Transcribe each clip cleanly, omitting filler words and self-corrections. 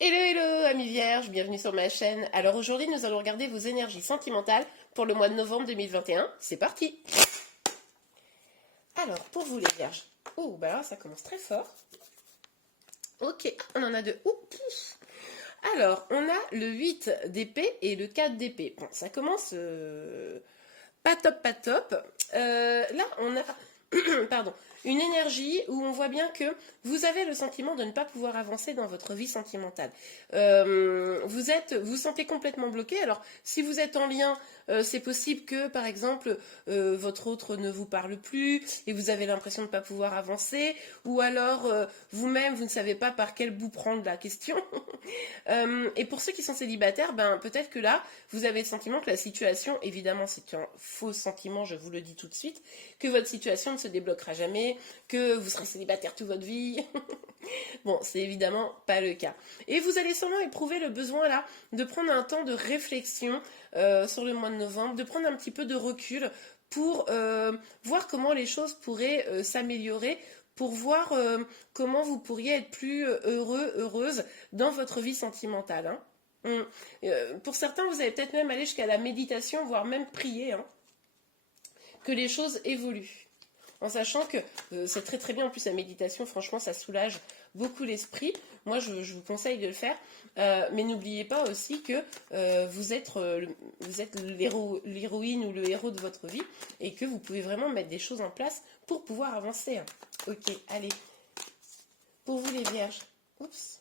Hello hello amis vierges, bienvenue sur ma chaîne. Alors aujourd'hui nous allons regarder vos énergies sentimentales pour le mois de novembre 2021. C'est parti. Alors pour vous les vierges, oh bah là ça commence très fort. Ok, on en a deux. Oups. Alors on a le 8 d'épée et le 4 d'épée. Bon ça commence pas top pas top. Là on a pardon, une énergie où on voit bien que vous avez le sentiment de ne pas pouvoir avancer dans votre vie sentimentale. Vous sentez complètement bloqué. Alors, si vous êtes en lien, c'est possible que, par exemple, votre autre ne vous parle plus et vous avez l'impression de ne pas pouvoir avancer, ou alors vous-même, vous ne savez pas par quel bout prendre la question. Et pour ceux qui sont célibataires, ben, peut-être que là, vous avez le sentiment que la situation, évidemment, c'est un faux sentiment, je vous le dis tout de suite, que votre situation ne se débloquera jamais, que vous serez célibataire toute votre vie. Bon, c'est évidemment pas le cas. Et vous allez sûrement éprouver le besoin là de prendre un temps de réflexion sur le mois de novembre, de prendre un petit peu de recul pour voir comment les choses pourraient s'améliorer, pour voir comment vous pourriez être plus heureuse dans votre vie sentimentale. Hein. Pour certains, vous allez peut-être même aller jusqu'à la méditation, voire même prier, hein, que les choses évoluent. En sachant que c'est très très bien, en plus la méditation, franchement, ça soulage beaucoup l'esprit. Moi, je vous conseille de le faire. Mais n'oubliez pas aussi que vous êtes l'héroïne ou le héros de votre vie et que vous pouvez vraiment mettre des choses en place pour pouvoir avancer. Hein. Ok, allez. Pour vous les vierges. Oups.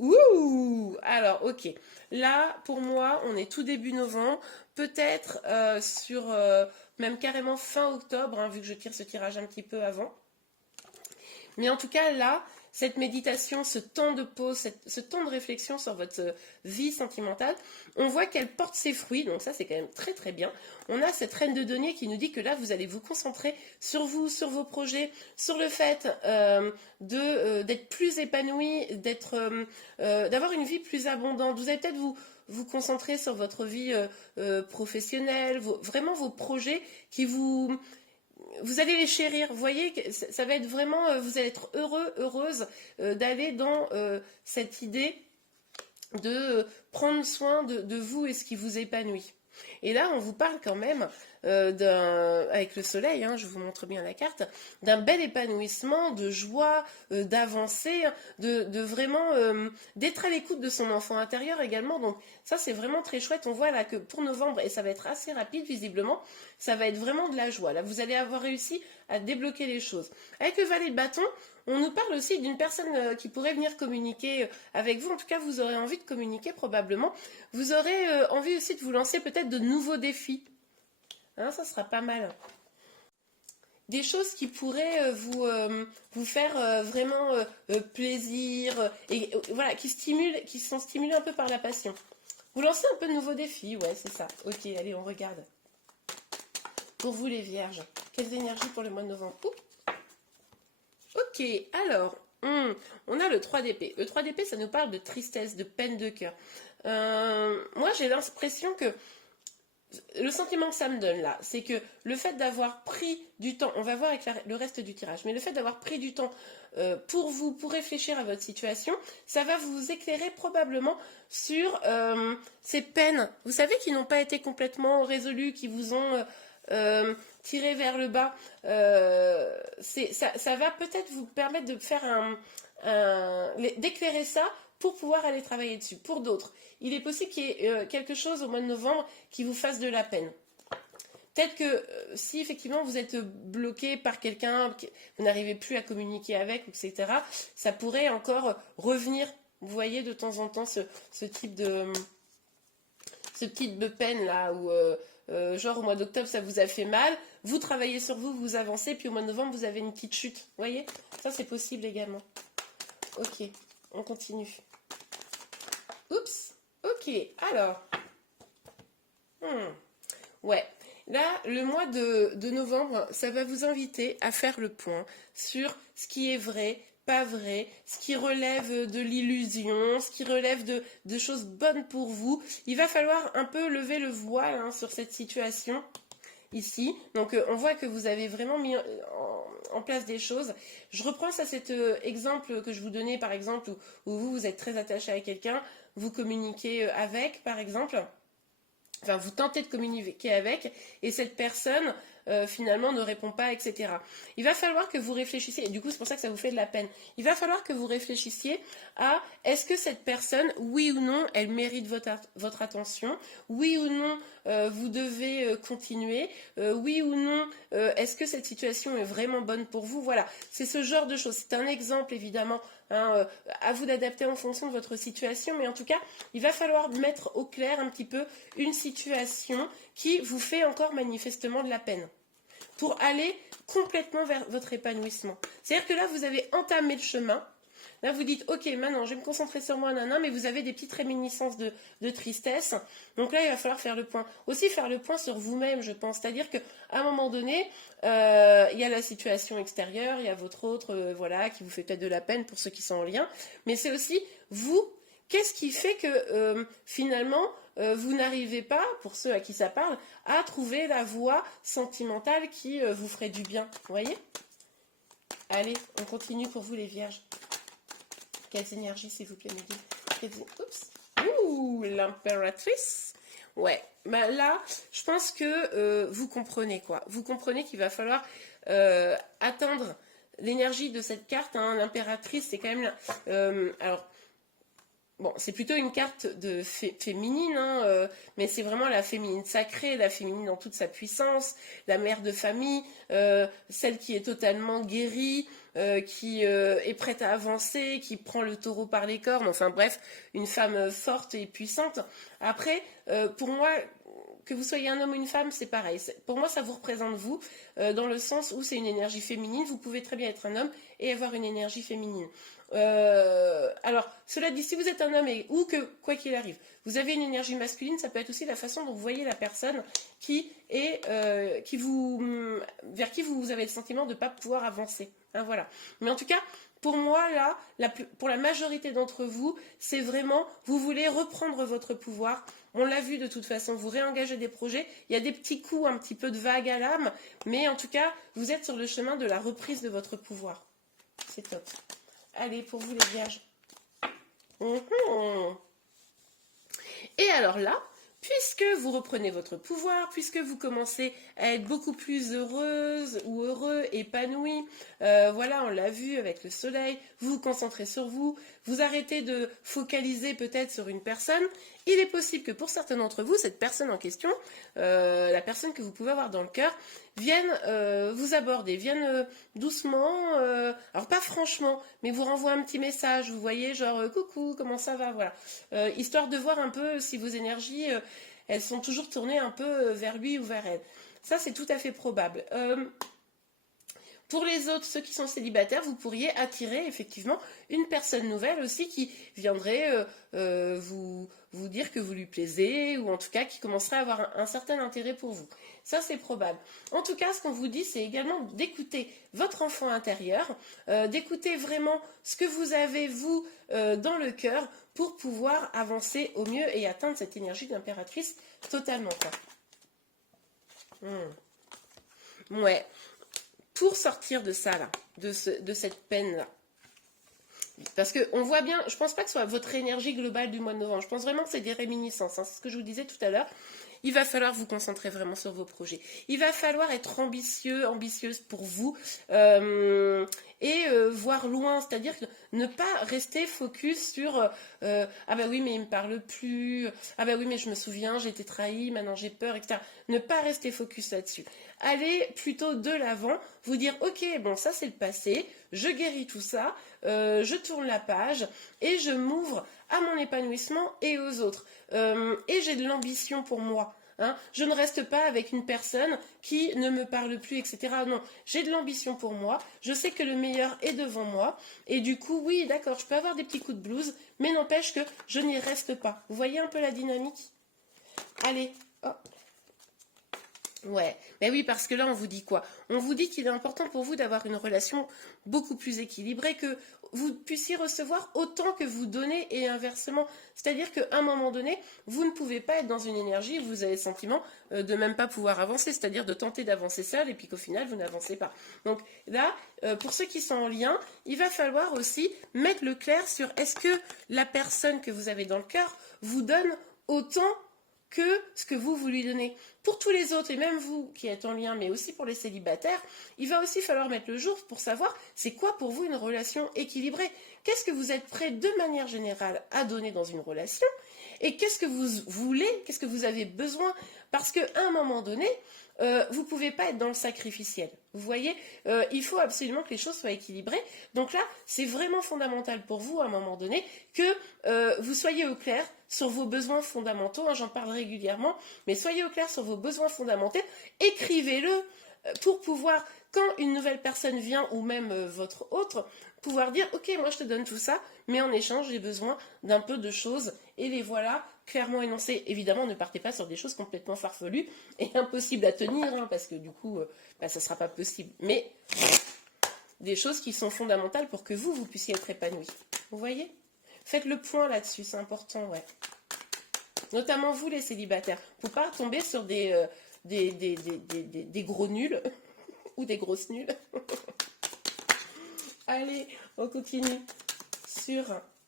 Ouh! Alors, ok. Là, pour moi, on est tout début novembre. Peut-être sur même carrément fin octobre, hein, vu que je tire ce tirage un petit peu avant. Mais en tout cas, là, cette méditation, ce temps de pause, ce temps de réflexion sur votre vie sentimentale, on voit qu'elle porte ses fruits, donc ça c'est quand même très très bien. On a cette reine de denier qui nous dit que là vous allez vous concentrer sur vous, sur vos projets, sur le fait d'être plus épanoui, d'avoir une vie plus abondante. Vous allez peut-être vous concentrer sur votre vie professionnelle, vraiment vos projets qui vous allez les chérir. Vous voyez, ça va être vraiment, vous allez être heureux, heureuse d'aller dans cette idée de prendre soin de vous et ce qui vous épanouit. Et là, on vous parle quand même avec le soleil, hein, je vous montre bien la carte, d'un bel épanouissement, de joie, d'avancer, de vraiment d'être à l'écoute de son enfant intérieur également. Donc ça, c'est vraiment très chouette. On voit là que pour novembre, et ça va être assez rapide visiblement, ça va être vraiment de la joie. Là, vous allez avoir réussi à débloquer les choses. Avec le valet de bâton, on nous parle aussi d'une personne qui pourrait venir communiquer avec vous. En tout cas, vous aurez envie de communiquer probablement. Vous aurez envie aussi de vous lancer peut-être de nouveaux défis. Hein, ça sera pas mal. Des choses qui pourraient vous faire vraiment plaisir et voilà, qui sont stimulées un peu par la passion. Vous lancez un peu de nouveaux défis, ouais, c'est ça. Ok, allez, on regarde. Pour vous les vierges, quelles énergies pour le mois de novembre? Ok, alors, on a le 3 d'épée. Le 3 d'épée, ça nous parle de tristesse, de peine de cœur. Moi, j'ai l'impression que le sentiment que ça me donne là, c'est que le fait d'avoir pris du temps, on va voir avec le reste du tirage, mais le fait d'avoir pris du temps pour vous, pour réfléchir à votre situation, ça va vous éclairer probablement sur ces peines, vous savez, qui n'ont pas été complètement résolues, qui vous ont tiré vers le bas. Ça va peut-être vous permettre de faire d'éclairer ça pour pouvoir aller travailler dessus. Pour d'autres, il est possible qu'il y ait quelque chose au mois de novembre qui vous fasse de la peine. Peut-être que si effectivement vous êtes bloqué par quelqu'un, vous n'arrivez plus à communiquer avec, etc., ça pourrait encore revenir, vous voyez, de temps en temps, ce type de peine là, où genre au mois d'octobre ça vous a fait mal, vous travaillez sur vous, vous avancez, puis au mois de novembre vous avez une petite chute, vous voyez, ça c'est possible également. Ok, on continue. Oups, ok, alors. Ouais, là, le mois de novembre, ça va vous inviter à faire le point sur ce qui est vrai, pas vrai, ce qui relève de l'illusion, ce qui relève de choses bonnes pour vous. Il va falloir un peu lever le voile hein, sur cette situation ici. Donc on voit que vous avez vraiment mis en place des choses. Je reprends ça, cet exemple que je vous donnais, par exemple, où vous êtes très attaché à quelqu'un, vous communiquez avec, par exemple. Enfin, vous tentez de communiquer avec, et cette personne, finalement, ne répond pas, etc. Il va falloir que vous réfléchissiez, et du coup, c'est pour ça que ça vous fait de la peine. Il va falloir que vous réfléchissiez à, est-ce que cette personne, oui ou non, elle mérite votre attention? Oui ou non, vous devez continuer? Oui ou non, est-ce que cette situation est vraiment bonne pour vous? Voilà, c'est ce genre de choses. C'est un exemple, évidemment, hein, à vous d'adapter en fonction de votre situation, mais en tout cas, il va falloir mettre au clair un petit peu une situation qui vous fait encore manifestement de la peine pour aller complètement vers votre épanouissement. C'est-à-dire que là, vous avez entamé le chemin. Là, vous dites, ok, maintenant, je vais me concentrer sur moi, nana, mais vous avez des petites réminiscences de tristesse. Donc là, il va falloir faire le point. Aussi, faire le point sur vous-même, je pense. C'est-à-dire qu'à un moment donné, il y a la situation extérieure, il y a votre autre, voilà, qui vous fait peut-être de la peine pour ceux qui sont en lien. Mais c'est aussi vous. Qu'est-ce qui fait que, finalement, vous n'arrivez pas, pour ceux à qui ça parle, à trouver la voie sentimentale qui vous ferait du bien? Vous voyez? Allez, on continue pour vous, les vierges. Quelles énergies, s'il vous plaît, me dites. Oups. Ouh, l'impératrice. Ouais, bah là, je pense que vous comprenez, quoi. Vous comprenez qu'il va falloir atteindre l'énergie de cette carte. Hein. L'impératrice, c'est quand même... alors, bon, c'est plutôt une carte de féminine, hein, mais c'est vraiment la féminine sacrée, la féminine dans toute sa puissance, la mère de famille, celle qui est totalement guérie, qui est prête à avancer, qui prend le taureau par les cornes, enfin bref, une femme forte et puissante. Après, pour moi, que vous soyez un homme ou une femme, c'est pareil. Pour moi, ça vous représente vous, dans le sens où c'est une énergie féminine. Vous pouvez très bien être un homme et avoir une énergie féminine. Alors, cela dit, si vous êtes un homme ou que, quoi qu'il arrive, vous avez une énergie masculine, ça peut être aussi la façon dont vous voyez la personne vers qui vous avez le sentiment de ne pas pouvoir avancer. Hein, voilà. Mais en tout cas, pour moi, là, pour la majorité d'entre vous, c'est vraiment, vous voulez reprendre votre pouvoir. On l'a vu de toute façon, vous réengagez des projets. Il y a des petits coups, un petit peu de vague à l'âme, mais en tout cas, vous êtes sur le chemin de la reprise de votre pouvoir. C'est top. Allez, pour vous les vierges. Et alors là, puisque vous reprenez votre pouvoir, puisque vous commencez à être beaucoup plus heureuse ou heureux, épanoui, voilà, on l'a vu avec le soleil, vous vous concentrez sur vous, vous arrêtez de focaliser peut-être sur une personne, il est possible que pour certains d'entre vous, cette personne en question, la personne que vous pouvez avoir dans le cœur, vienne vous aborder, vienne doucement, alors pas franchement, mais vous renvoie un petit message, vous voyez, genre coucou, comment ça va, voilà, histoire de voir un peu si vos énergies, elles sont toujours tournées un peu vers lui ou vers elle. Ça, c'est tout à fait probable. Pour les autres, ceux qui sont célibataires, vous pourriez attirer effectivement une personne nouvelle aussi qui viendrait vous dire que vous lui plaisez, ou en tout cas qui commencerait à avoir un certain intérêt pour vous. Ça, c'est probable. En tout cas, ce qu'on vous dit, c'est également d'écouter votre enfant intérieur, d'écouter vraiment ce que vous avez, vous, dans le cœur, pour pouvoir avancer au mieux et atteindre cette énergie d'impératrice totalement. Ouais. Pour sortir de ça, là, de cette peine-là. Parce qu'on voit bien, je ne pense pas que ce soit votre énergie globale du mois de novembre. Je pense vraiment que c'est des réminiscences. Hein, c'est ce que je vous disais tout à l'heure. Il va falloir vous concentrer vraiment sur vos projets. Il va falloir être ambitieuse pour vous et voir loin. C'est-à-dire ne pas rester focus sur ah bah oui mais il me parle plus, ah bah oui mais je me souviens, j'ai été trahie, maintenant j'ai peur, etc. Ne pas rester focus là-dessus. Allez plutôt de l'avant, vous dire ok, bon ça c'est le passé, je guéris tout ça, je tourne la page et je m'ouvre à mon épanouissement et aux autres. Et j'ai de l'ambition pour moi. Hein. Je ne reste pas avec une personne qui ne me parle plus, etc. Non, j'ai de l'ambition pour moi. Je sais que le meilleur est devant moi. Et du coup, oui, d'accord, je peux avoir des petits coups de blues, mais n'empêche que je n'y reste pas. Vous voyez un peu la dynamique? Allez, hop. Ouais, mais oui, parce que là, on vous dit quoi? On vous dit qu'il est important pour vous d'avoir une relation beaucoup plus équilibrée, que vous puissiez recevoir autant que vous donnez et inversement. C'est-à-dire qu'à un moment donné, vous ne pouvez pas être dans une énergie où vous avez le sentiment de même pas pouvoir avancer, c'est-à-dire de tenter d'avancer seul et puis qu'au final, vous n'avancez pas. Donc là, pour ceux qui sont en lien, il va falloir aussi mettre le clair sur est-ce que la personne que vous avez dans le cœur vous donne autant que ce que vous lui donnez. Pour tous les autres, et même vous qui êtes en lien, mais aussi pour les célibataires, il va aussi falloir mettre le jour pour savoir c'est quoi pour vous une relation équilibrée. Qu'est-ce que vous êtes prêt de manière générale à donner dans une relation et qu'est-ce que vous voulez, qu'est-ce que vous avez besoin. Parce qu'à un moment donné, vous ne pouvez pas être dans le sacrificiel. Vous voyez, il faut absolument que les choses soient équilibrées. Donc là, c'est vraiment fondamental pour vous à un moment donné que vous soyez au clair sur vos besoins fondamentaux. Hein, j'en parle régulièrement, mais soyez au clair sur vos besoins fondamentaux. Écrivez-le pour pouvoir, quand une nouvelle personne vient ou même votre autre, pouvoir dire ok, moi je te donne tout ça, mais en échange j'ai besoin d'un peu de choses et les voilà clairement énoncées. Évidemment, ne partez pas sur des choses complètement farfelues et impossibles à tenir, hein, parce que du coup ça ne sera pas possible, mais des choses qui sont fondamentales pour que vous puissiez être épanoui. Vous voyez, faites le point là-dessus, c'est important, ouais. Notamment vous les célibataires, faut pas tomber sur des gros nuls ou des grosses nulles. Allez, on continue sur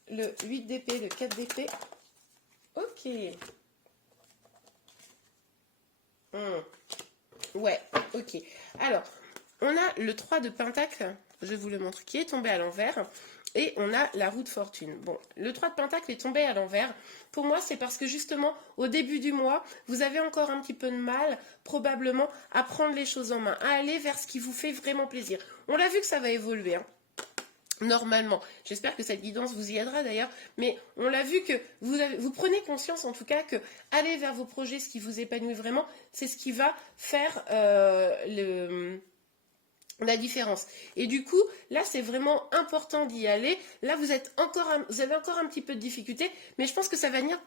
le 8 d'épée, le 4 d'épée. Ok. Ouais, ok. Alors, on a le 3 de pentacle, je vous le montre, qui est tombé à l'envers. Et on a la roue de fortune. Bon, le 3 de pentacle est tombé à l'envers. Pour moi, c'est parce que justement, au début du mois, vous avez encore un petit peu de mal, probablement, à prendre les choses en main, à aller vers ce qui vous fait vraiment plaisir. On l'a vu que ça va évoluer, hein. Normalement, j'espère que cette guidance vous y aidera d'ailleurs, mais on l'a vu que vous prenez conscience en tout cas que aller vers vos projets, ce qui vous épanouit vraiment, c'est ce qui va faire la différence. Et du coup, là, c'est vraiment important d'y aller. Là, vous avez encore un petit peu de difficulté, mais je pense que ça va venir.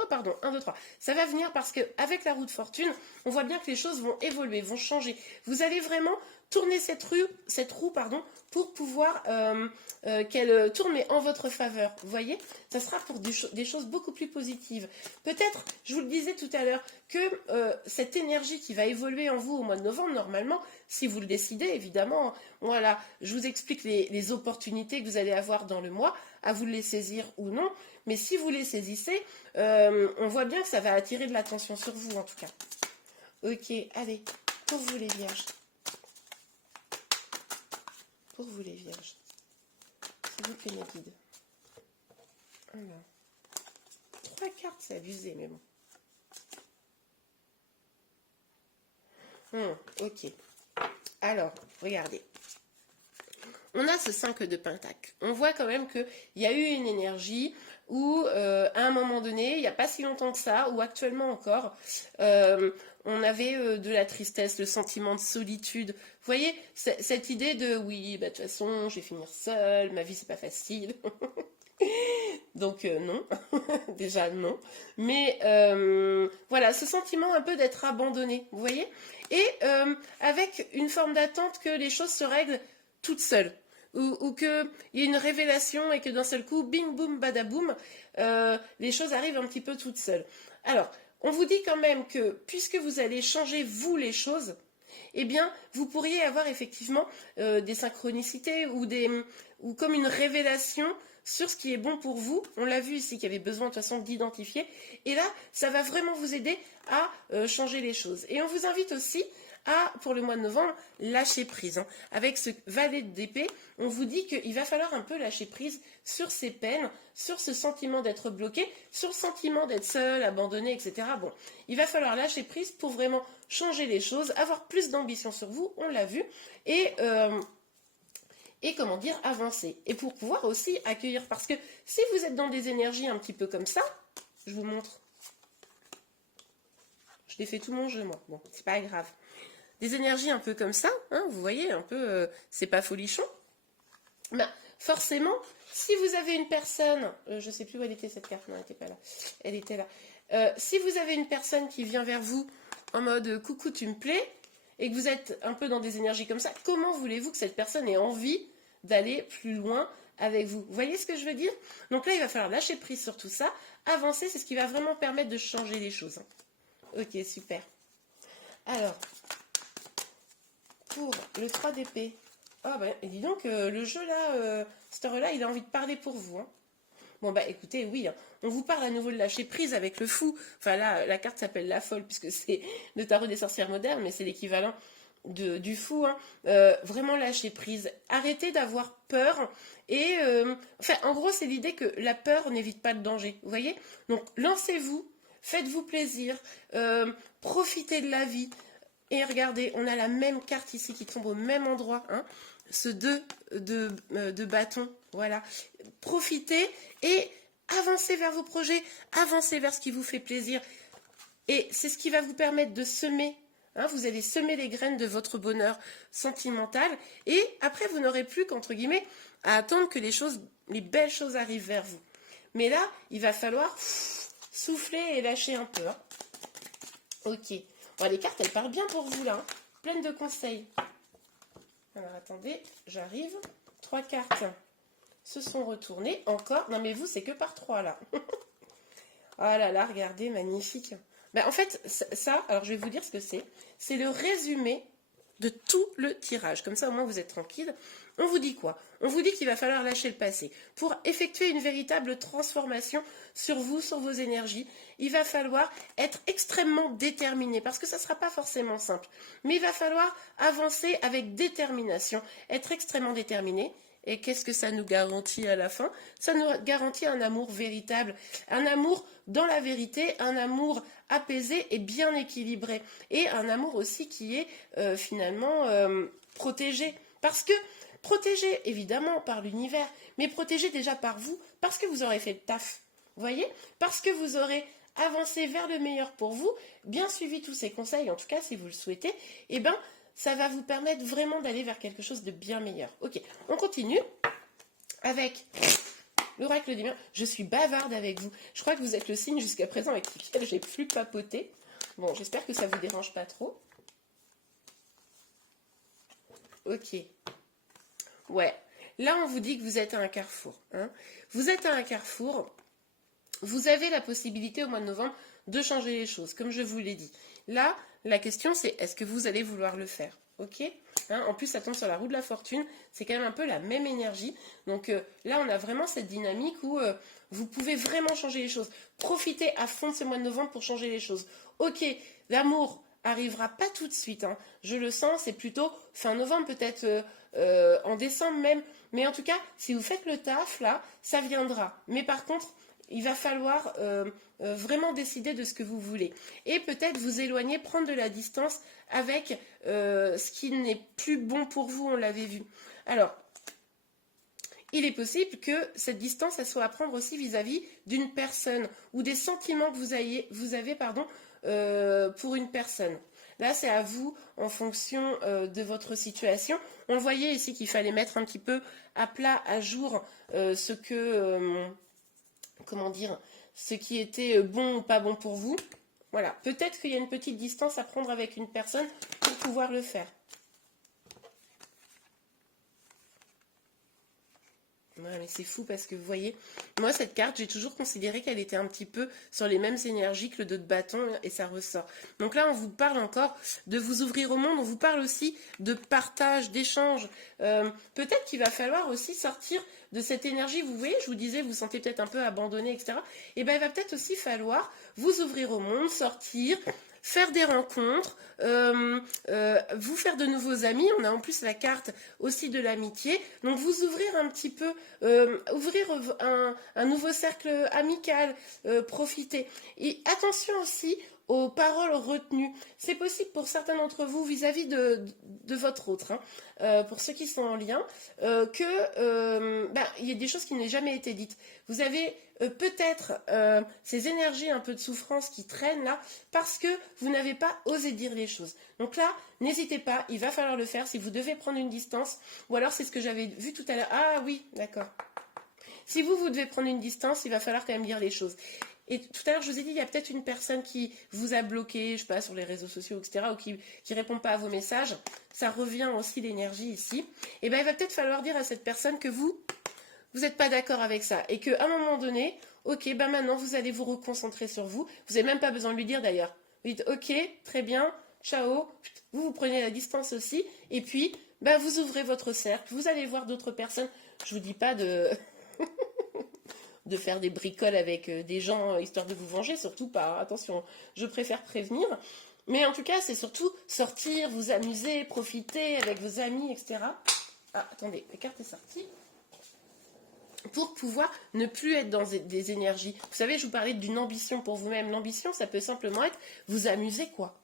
Oh, pardon, 1, 2, 3. Ça va venir parce qu'avec la roue de fortune, on voit bien que les choses vont évoluer, vont changer. Vous allez vraiment tourner cette roue, pour pouvoir qu'elle tourne mais en votre faveur. Vous voyez, ça sera pour des choses beaucoup plus positives. Peut-être, je vous le disais tout à l'heure, que cette énergie qui va évoluer en vous au mois de novembre, normalement, si vous le décidez, évidemment, voilà, je vous explique les opportunités que vous allez avoir dans le mois, à vous de les saisir ou non, mais si vous les saisissez, on voit bien que ça va attirer de l'attention sur vous, en tout cas. Ok, allez, pour vous les vierges. Pour vous les vierges. S'il vous plaît, mes guides. Alors, 3 cartes, c'est abusé, mais bon. Ok. Alors, regardez. On a ce 5 de pentacle. On voit quand même qu'il y a eu une énergie où, à un moment donné, il n'y a pas si longtemps que ça, ou actuellement encore, on avait de la tristesse, le sentiment de solitude. Vous voyez, cette idée de oui, bah, de toute façon, je vais finir seule, ma vie, c'est pas facile. Donc non, déjà non. Mais voilà, ce sentiment un peu d'être abandonné, vous voyez. Et avec une forme d'attente que les choses se règlent toutes seules. Ou qu'il y ait une révélation et que d'un seul coup, bing, boum, badaboum, les choses arrivent un petit peu toutes seules. Alors, on vous dit quand même que puisque vous allez changer vous les choses, eh bien, vous pourriez avoir effectivement des synchronicités ou comme une révélation sur ce qui est bon pour vous. On l'a vu ici qu'il y avait besoin de toute façon d'identifier. Et là, ça va vraiment vous aider à changer les choses. Et on vous invite aussi à, pour le mois de novembre, lâcher prise. Hein. Avec ce valet d'épée, on vous dit qu'il va falloir un peu lâcher prise sur ces peines, sur ce sentiment d'être bloqué, sur le sentiment d'être seul, abandonné, etc. Bon, il va falloir lâcher prise pour vraiment changer les choses, avoir plus d'ambition sur vous, on l'a vu, et comment dire, avancer. Et pour pouvoir aussi accueillir, parce que si vous êtes dans des énergies un petit peu comme ça, je vous montre. Je défais tout mon jeu, moi. Bon, c'est pas grave. Des énergies un peu comme ça, hein, vous voyez, un peu, c'est pas folichon. Ben, forcément, si vous avez une personne, je sais plus où elle était cette carte, non, elle n'était pas là, elle était là. Si vous avez une personne qui vient vers vous en mode coucou, tu me plais, et que vous êtes un peu dans des énergies comme ça, comment voulez-vous que cette personne ait envie d'aller plus loin avec vous? Vous voyez ce que je veux dire? Donc là, il va falloir lâcher prise sur tout ça, avancer, c'est ce qui va vraiment permettre de changer les choses. Ok, super. Alors, pour le 3 d'épée, ah ben, dis donc, le jeu là, cette heure-là, il a envie de parler pour vous. Hein. Bon bah écoutez, oui, hein, on vous parle à nouveau de lâcher prise avec le fou. Enfin là, la carte s'appelle la folle puisque c'est le tarot des sorcières modernes, mais c'est l'équivalent du fou. Hein. Vraiment lâcher prise. Arrêtez d'avoir peur. Et enfin, en gros, c'est l'idée que la peur n'évite pas le danger. Vous voyez? Donc lancez-vous, faites-vous plaisir, profitez de la vie. Et regardez, on a la même carte ici qui tombe au même endroit. Hein. Ce 2 de bâton. Voilà. Profitez et avancez vers vos projets, avancez vers ce qui vous fait plaisir. Et c'est ce qui va vous permettre de semer. Hein, vous allez semer les graines de votre bonheur sentimental. Et après, vous n'aurez plus qu'entre guillemets à attendre que les belles choses arrivent vers vous. Mais là, il va falloir souffler et lâcher un peu. Hein. Ok. Bon, les cartes, elles parlent bien pour vous là. Hein. Pleines de conseils. Alors attendez, j'arrive. 3 cartes se sont retournées. Encore. Non mais vous, c'est que par 3 là. Oh là là, regardez, magnifique. Ben, en fait, ça, alors je vais vous dire ce que c'est. C'est le résumé de tout le tirage. Comme ça, au moins, vous êtes tranquille. On vous dit quoi? On vous dit qu'il va falloir lâcher le passé. Pour effectuer une véritable transformation sur vous, sur vos énergies, il va falloir être extrêmement déterminé, parce que ça ne sera pas forcément simple. Mais il va falloir avancer avec détermination, être extrêmement déterminé. Et qu'est-ce que ça nous garantit à la fin? Ça nous garantit un amour véritable, un amour dans la vérité, un amour apaisé et bien équilibré. Et un amour aussi qui est finalement protégé. Parce que protégé évidemment par l'univers, mais protégé déjà par vous, parce que vous aurez fait le taf. Vous voyez? Parce que vous aurez avancé vers le meilleur pour vous, bien suivi tous ces conseils, en tout cas si vous le souhaitez, et ben ça va vous permettre vraiment d'aller vers quelque chose de bien meilleur. Ok, on continue avec l'oracle des murs. Je suis bavarde avec vous. Je crois que vous êtes le signe jusqu'à présent avec lequel j'ai plus papoté. Bon, j'espère que ça ne vous dérange pas trop. Ok. Ouais. Là, on vous dit que vous êtes à un carrefour. Hein. Vous êtes à un carrefour. Vous avez la possibilité au mois de novembre de changer les choses, comme je vous l'ai dit. Là, la question c'est est-ce que vous allez vouloir le faire? Ok, hein, en plus ça tombe sur la roue de la fortune, c'est quand même un peu la même énergie. Donc là on a vraiment cette dynamique où vous pouvez vraiment changer les choses. Profitez à fond de ce mois de novembre pour changer les choses. Ok, l'amour arrivera pas tout de suite, hein. Je le sens, c'est plutôt fin novembre, peut-être en décembre même. Mais en tout cas, si vous faites le taf là, ça viendra. Mais par contre, il va falloir vraiment décider de ce que vous voulez. Et peut-être vous éloigner, prendre de la distance avec ce qui n'est plus bon pour vous, on l'avait vu. Alors, il est possible que cette distance, elle soit à prendre aussi vis-à-vis d'une personne ou des sentiments que vous avez pour une personne. Là, c'est à vous en fonction de votre situation. On le voyait ici qu'il fallait mettre un petit peu à plat, à jour, ce que... comment dire, ce qui était bon ou pas bon pour vous. Voilà, peut-être qu'il y a une petite distance à prendre avec une personne pour pouvoir le faire. Ouais, mais c'est fou parce que vous voyez, moi cette carte, j'ai toujours considéré qu'elle était un petit peu sur les mêmes énergies que le 2 de bâton et ça ressort. Donc là, on vous parle encore de vous ouvrir au monde, on vous parle aussi de partage, d'échange. Peut-être qu'il va falloir aussi sortir de cette énergie, vous voyez, je vous disais, vous vous sentez peut-être un peu abandonné, etc. Et bien, il va peut-être aussi falloir vous ouvrir au monde, sortir, faire des rencontres, vous faire de nouveaux amis. On a en plus la carte aussi de l'amitié. Donc vous ouvrir un petit peu, ouvrir un nouveau cercle amical, profiter. Et attention aussi aux paroles retenues. C'est possible pour certains d'entre vous vis-à-vis de votre autre, hein, pour ceux qui sont en lien, il y a des choses qui n'ont jamais été dites. Vous avez peut-être ces énergies un peu de souffrance qui traînent là parce que vous n'avez pas osé dire les choses. Donc là, n'hésitez pas, il va falloir le faire si vous devez prendre une distance, ou alors c'est ce que j'avais vu tout à l'heure. Ah oui, d'accord. Si vous devez prendre une distance, il va falloir quand même dire les choses. Et tout à l'heure, je vous ai dit, il y a peut-être une personne qui vous a bloqué, je sais pas, sur les réseaux sociaux, etc., ou qui répond pas à vos messages. Ça revient aussi l'énergie ici. Et ben, il va peut-être falloir dire à cette personne que vous n'êtes pas d'accord avec ça. Et qu'à un moment donné, ok, ben maintenant, vous allez vous reconcentrer sur vous. Vous n'avez même pas besoin de lui dire d'ailleurs. Vous dites, ok, très bien, ciao. Vous prenez la distance aussi. Et puis, ben, vous ouvrez votre cercle. Vous allez voir d'autres personnes. Je vous dis pas de... de faire des bricoles avec des gens histoire de vous venger, surtout pas. Attention, je préfère prévenir. Mais en tout cas, c'est surtout sortir, vous amuser, profiter avec vos amis, etc. Ah, attendez, la carte est sortie. Pour pouvoir ne plus être dans des énergies. Vous savez, je vous parlais d'une ambition pour vous-même. L'ambition, ça peut simplement être vous amuser, quoi.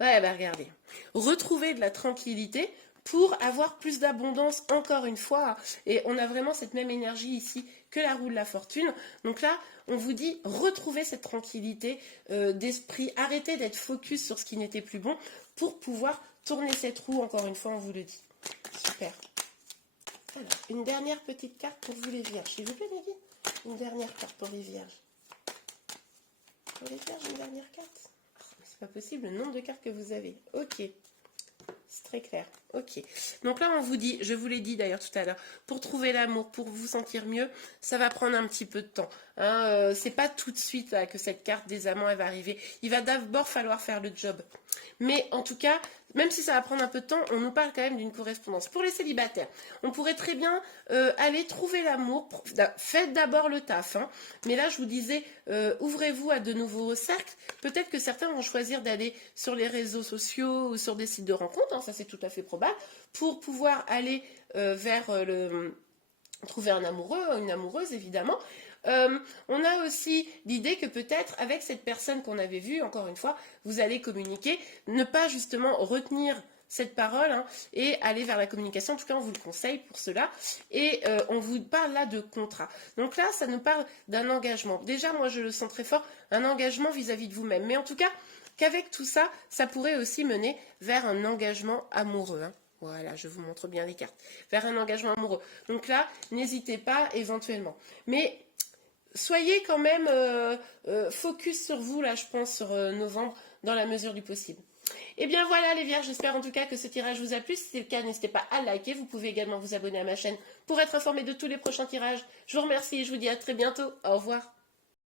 Ouais, bah regardez. Retrouver de la tranquillité pour avoir plus d'abondance, encore une fois. Et on a vraiment cette même énergie ici que la roue de la fortune. Donc là, on vous dit, retrouvez cette tranquillité d'esprit. Arrêtez d'être focus sur ce qui n'était plus bon pour pouvoir tourner cette roue, encore une fois, on vous le dit. Super. Alors, une dernière petite carte pour vous les vierges. S'il vous plaît, David. Une dernière carte pour les vierges. Pour les vierges, une dernière carte. C'est pas possible le nombre de cartes que vous avez. Ok. C'est très clair. Ok. Donc là, on vous dit, je vous l'ai dit d'ailleurs tout à l'heure, pour trouver l'amour, pour vous sentir mieux, ça va prendre un petit peu de temps. Hein, c'est pas tout de suite là, que cette carte des amants elle va arriver. Il va d'abord falloir faire le job. Mais en tout cas, même si ça va prendre un peu de temps, on nous parle quand même d'une correspondance. Pour les célibataires, on pourrait très bien aller trouver l'amour. Faites d'abord le taf. Hein. Mais là, je vous disais, ouvrez-vous à de nouveaux cercles. Peut-être que certains vont choisir d'aller sur les réseaux sociaux ou sur des sites de rencontres. Hein, ça, c'est tout à fait probable. Pour pouvoir aller vers trouver un amoureux, une amoureuse, évidemment. On a aussi l'idée que peut-être avec cette personne qu'on avait vue, encore une fois, vous allez communiquer, ne pas justement retenir cette parole hein, et aller vers la communication. En tout cas, on vous le conseille pour cela. Et on vous parle là de contrat. Donc là, ça nous parle d'un engagement. Déjà, moi, je le sens très fort, un engagement vis-à-vis de vous-même. Mais en tout cas, qu'avec tout ça, ça pourrait aussi mener vers un engagement amoureux. Hein. Voilà, je vous montre bien les cartes. Vers un engagement amoureux. Donc là, n'hésitez pas éventuellement. Mais soyez quand même focus sur vous, là, je pense, sur novembre, dans la mesure du possible. Et bien voilà les vierges, j'espère en tout cas que ce tirage vous a plu. Si c'est le cas, n'hésitez pas à liker. Vous pouvez également vous abonner à ma chaîne pour être informé de tous les prochains tirages. Je vous remercie et je vous dis à très bientôt. Au revoir.